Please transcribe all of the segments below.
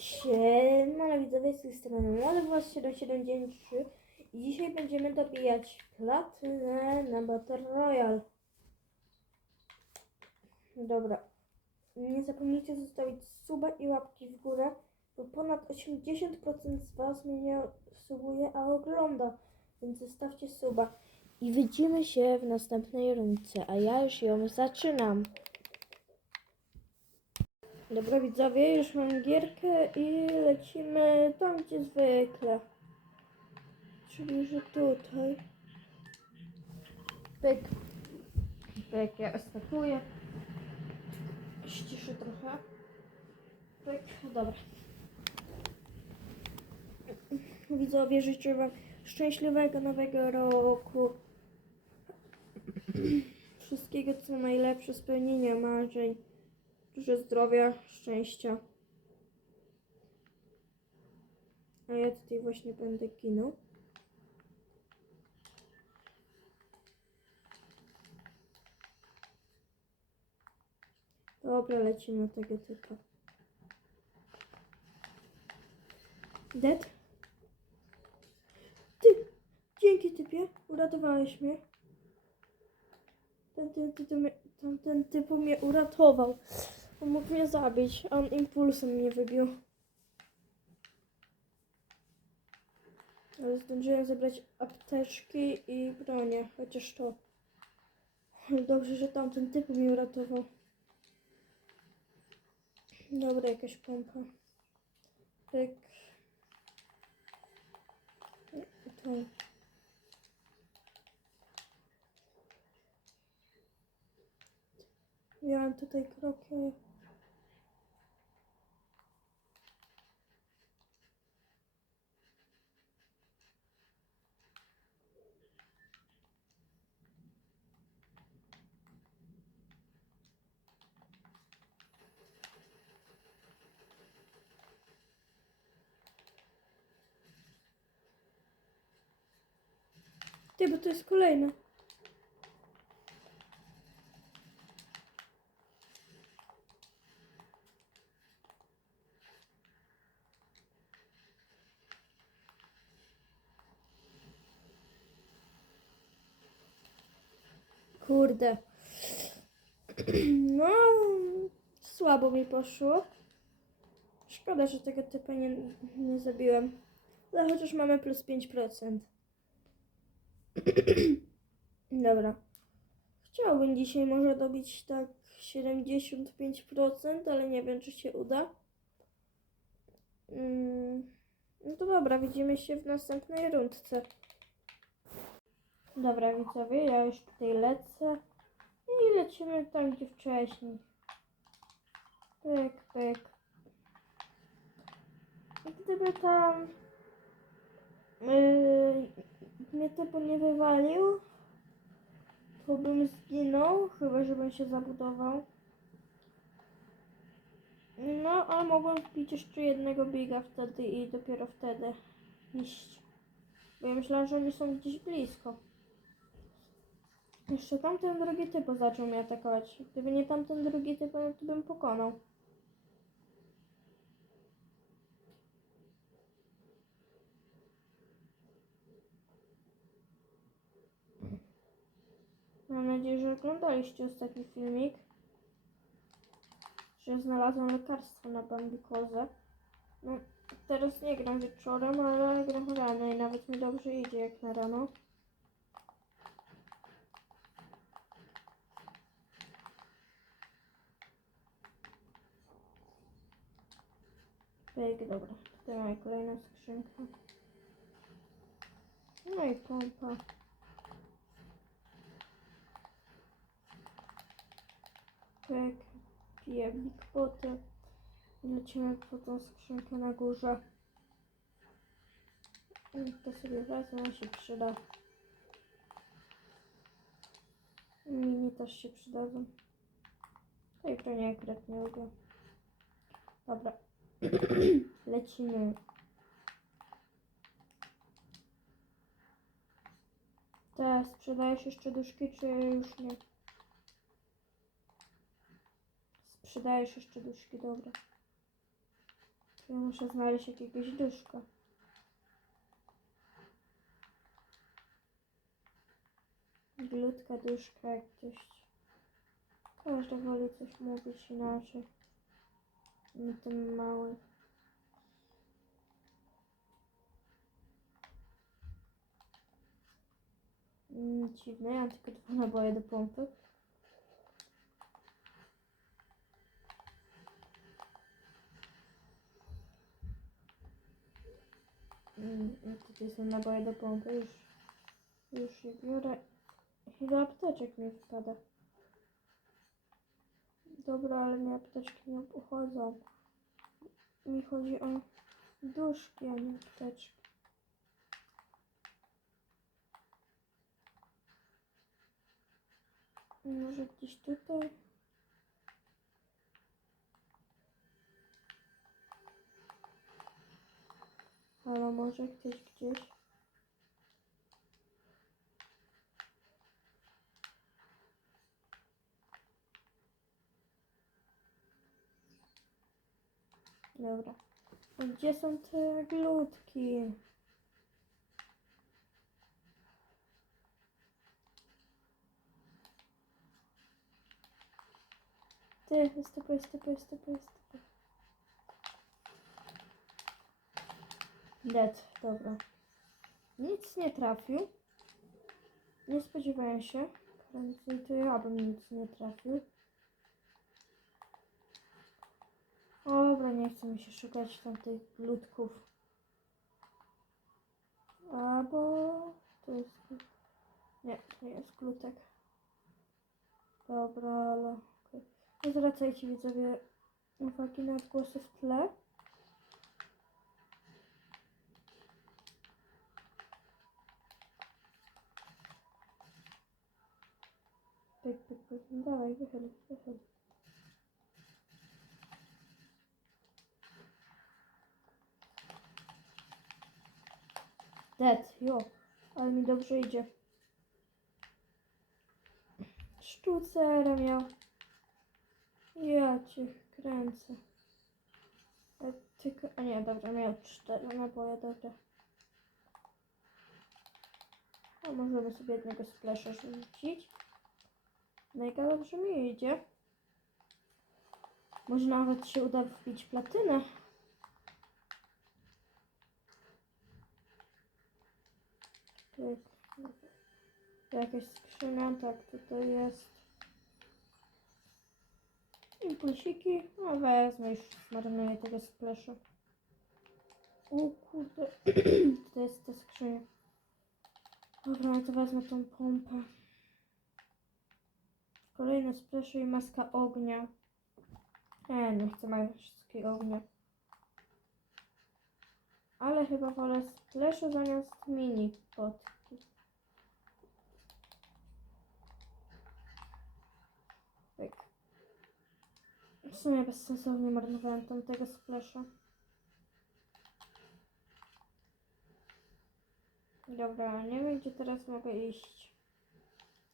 Siema widzowie z tej strony Młodywłos 773 i dzisiaj będziemy dobijać platynę na Battle Royale. Dobra, nie zapomnijcie zostawić suba i łapki w górę, bo ponad 80% z Was mnie nie subuje, a ogląda, więc zostawcie suba. I widzimy się w następnej rundce, a ja już ją zaczynam. Dobra widzowie, już mam gierkę i lecimy tam gdzie zwykle. Czyli że tutaj. Pyk. Pyk, ja ostatuję. Ściszę trochę. Pyk, dobra. Widzowie, życzę wam szczęśliwego nowego roku. Wszystkiego co najlepsze, spełnienia marzeń. Dużo zdrowia, szczęścia. A ja tutaj właśnie będę ginął. Dobra, lecimy na tego typa. Dead? Ty! Dzięki typie, uratowałeś mnie. Ten, ten, ten, ten, ten, typu mnie uratował. On mógł mnie zabić, on impulsem mnie wybił. Ale zdążyłem zebrać apteczki i bronię, chociaż to. Dobrze, że tamten typ mnie uratował. Dobra, jakaś pompa. Pyk. To. Miałem tutaj kroki. Ty, bo to jest kolejne. Kurde. No, słabo mi poszło. Szkoda, że tego typa nie, nie zabiłem. Ale chociaż mamy plus 5%. Dobra. Chciałbym dzisiaj może dobić tak 75%, ale nie wiem, czy się uda. Mm, No to dobra, widzimy się w następnej rundce. Dobra, widzowie, ja już tutaj lecę. I lecimy tam, gdzie wcześniej. Pyk, pyk. I Gdyby tam yy, mnie typu nie wywalił, to bym zginął, chyba żebym się zabudował. No, a mogłem wbić jeszcze jednego biga wtedy i dopiero wtedy iść. Bo ja myślałam, że oni są gdzieś blisko. Jeszcze tamten drugi typ zaczął mnie atakować. Gdyby nie tamten drugi typ, no to bym pokonał. Mam nadzieję, że oglądaliście ostatni filmik. Że znalazłam lekarstwo na bandikozę. No, teraz nie gram wieczorem, ale gram rano i nawet mi dobrze idzie jak na rano. Pyk, dobra. Tutaj mamy kolejną skrzynkę. No i pompa. Big Poty. I lecimy po tą skrzynkę na górze. I to sobie wezmę, się przyda. Mini też się przydadzą. Tej bronie akurat nie lubię. Dobra. Lecimy. Te sprzedajesz jeszcze duszki, czy już nie? Sprzedajesz jeszcze duszki, dobra. Ja muszę znaleźć jakiegoś duszka. Glutka, duszka, jak ktoś... Każdy woli coś mówić inaczej. Nie ten mały. Mm, Dziwne, ja tylko dwa naboje do pompy. Mm, no Tutaj są naboje do pompy, już, już je biorę. Chyba apteczek mi wpada. Dobra, ale mi apteczki nie obchodzą. Mi chodzi o duszki, a nie apteczki. Może gdzieś tutaj? Ale może ktoś gdzieś? Dobra. Gdzie są te glutki? Ty, stopy, stopy, stopy, stopy. Dead, dobra. Nic nie trafił. Nie spodziewałem się. Prędzej to ja bym nic nie trafił. Dobra, nie chce mi się szukać tamtych glutków. Albo... To jest... Nie, to nie jest glutek. Dobra, ale... Nie zwracajcie widzowie uwagi na głosy w tle. Pyk, pyk, pyk. No Dawaj, wychyl, wychyl. Dead, jo. Ale mi dobrze idzie. Sztucera miał. Ja cię kręcę. A, tylko, a nie, dobra, miał cztery naboje, dobra. A możemy sobie jednego splasha rzucić. Mega dobrze mi idzie. Może nawet się uda wbić platynę. Pyk. Jakaś skrzynia, tak, tutaj jest. Impulsiki, no wezmę, już zmarnuję tego splasha. O kurde, to jest ta skrzynia. Dobra, to wezmę tą pompę. Kolejne splashy i maska ognia. Nie, nie chcę maski ognia. Ale chyba wolę splashy zamiast mini potki. Tak. W sumie bezsensownie marnowałem tamtego splasha. Dobra, nie wiem gdzie teraz mogę iść.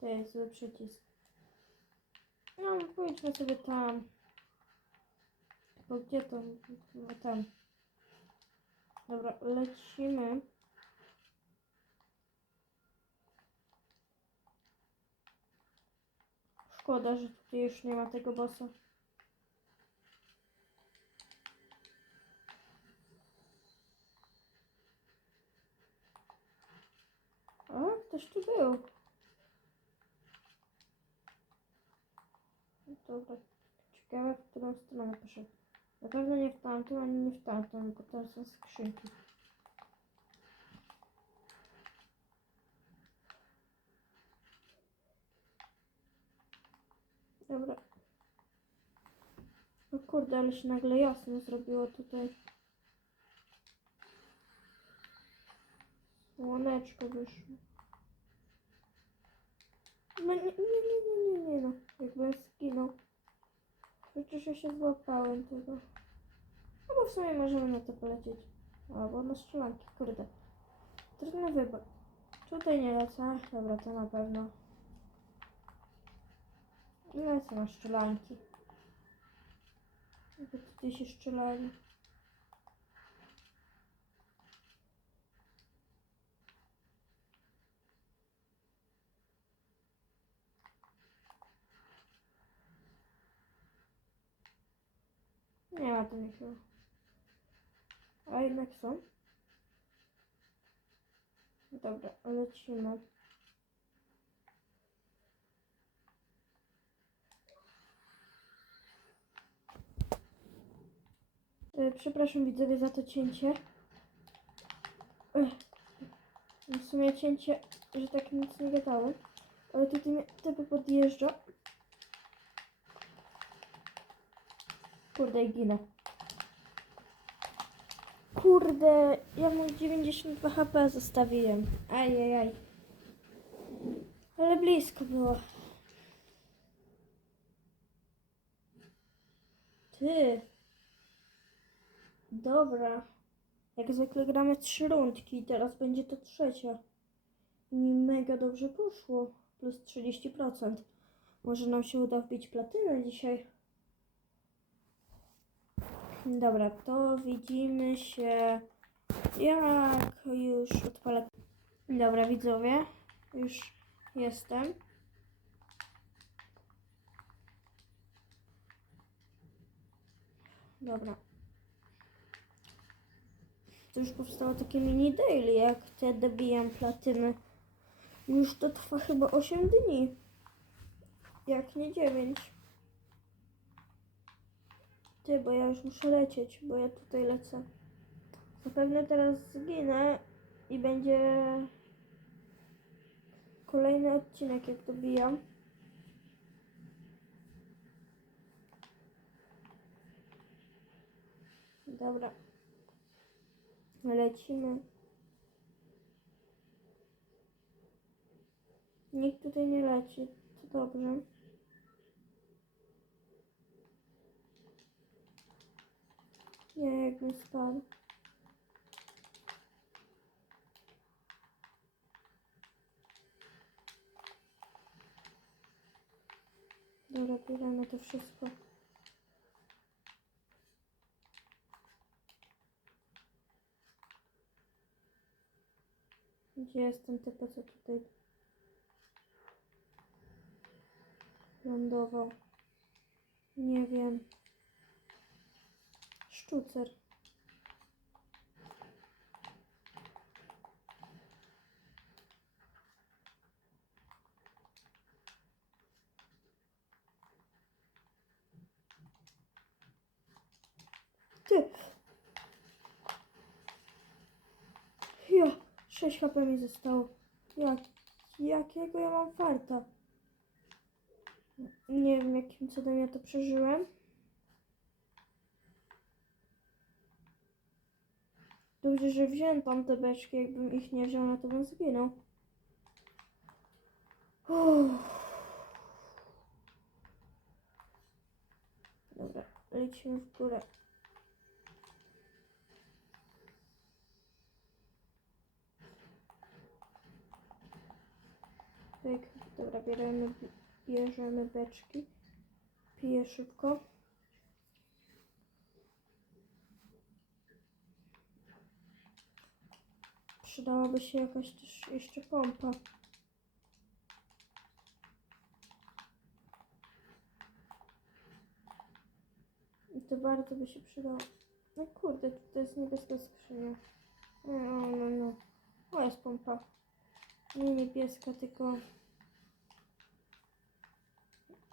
To jest zły przycisk. No, pójdźmy sobie tam. Bo gdzie to? No tam. Dobra, lecimy. Szkoda, że tutaj już nie ma tego bossa. O, ktoś tu był. Pewno nie w tamtą, ani nie w tamtą, bo tam są skrzynki. Dobra. O kurde, ale się nagle jasno zrobiło tutaj. Słoneczko wyszło. No nie, nie, nie, nie, nie, nie no. Jakbym zginął. Przecież ja się złapałem tego. No bo w sumie możemy na to polecieć. Albo na strzelanki, kurde. Trudny wybór. Tutaj nie lecę. Dobra, to na pewno. Lecę na strzelanki. Bo tutaj się strzelali. Nie ma tu nikogo. A jednak są. Dobra, lecimy. E, Przepraszam widzowie za to cięcie. W sumie cięcie, że tak nic nie gadało. Ale tutaj typy podjeżdża. Kurde, i ginę. Kurde, ja mu 92 HP zostawiłem. Ajajaj. Ale blisko było. Ty. Dobra. Jak zwykle gramy trzy rundki, teraz będzie to trzecia. I mi mega dobrze poszło. Plus 30%. Może nam się uda wbić platynę dzisiaj. Dobra, to widzimy się jak już odpalę. Dobra, widzowie, już jestem. Dobra. To już powstało takie mini daily, jak te dobijam platyny. Już to trwa chyba 8 dni. Jak nie 9. Ty, bo ja już muszę lecieć, bo ja tutaj lecę. Zapewne teraz zginę i będzie kolejny odcinek, jak dobijam. Dobra. Lecimy. Nikt tutaj nie leci. To dobrze. Nie, jak mi spadł. Dobra, bierzemy to wszystko. Gdzie jest ten typ, co tutaj lądował? Nie wiem. Sztucer. Ty. Ja, 6 HP mi zostało. Jak, jakiego ja mam farta? Nie wiem, jakim cudem ja to przeżyłem. Dobrze, że wziąłem tam te beczki. Jakbym ich nie wziął, no to bym zginął. Dobra, lecimy w górę. Dobra, bierzemy, bierzemy beczki. Piję szybko. Przydałaby się jakaś też jeszcze pompa. I to bardzo by się przydało. No kurde, to jest niebieska skrzynia. No, no, no. O, jest pompa. Nie niebieska, tylko...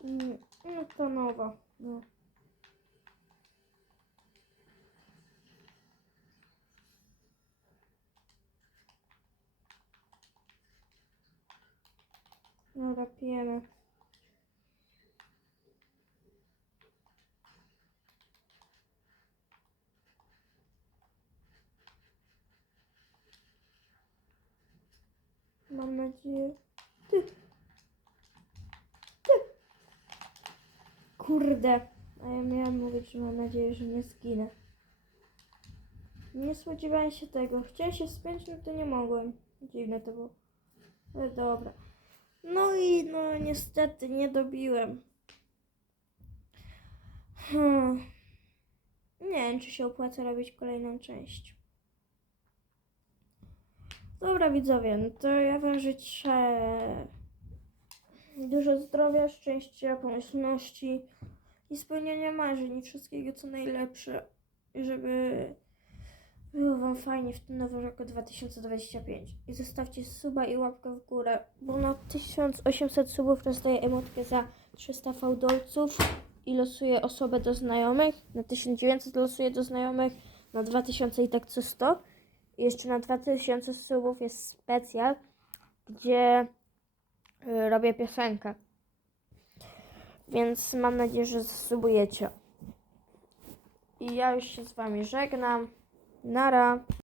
Mm, No to nowa. No. Dobra, pijemy. Mam nadzieję. Ty. Ty. Kurde. A ja miałam mówić, że mam nadzieję, że nie zginę. Nie spodziewałem się tego. Chciałem się spiąć, no to nie mogłem. Dziwne to było. Ale dobra. No i no niestety nie dobiłem. Hmm. Nie wiem, czy się opłaca robić kolejną część. Dobra widzowie, no to ja wam życzę dużo zdrowia, szczęścia, pomyślności i spełniania marzeń i wszystkiego co najlepsze, żeby było Wam fajnie w tym nowym roku 2025. I zostawcie suba i łapkę w górę, bo na 1800 subów rozdaję emotkę za 300 fałdolców i losuję osobę do znajomych. Na 1900 losuję do znajomych, na 2000 i tak co 100. I jeszcze na 2000 subów jest specjal, gdzie y, robię piosenkę. Więc mam nadzieję, że zasubujecie. I ja już się z Wami żegnam. Nara.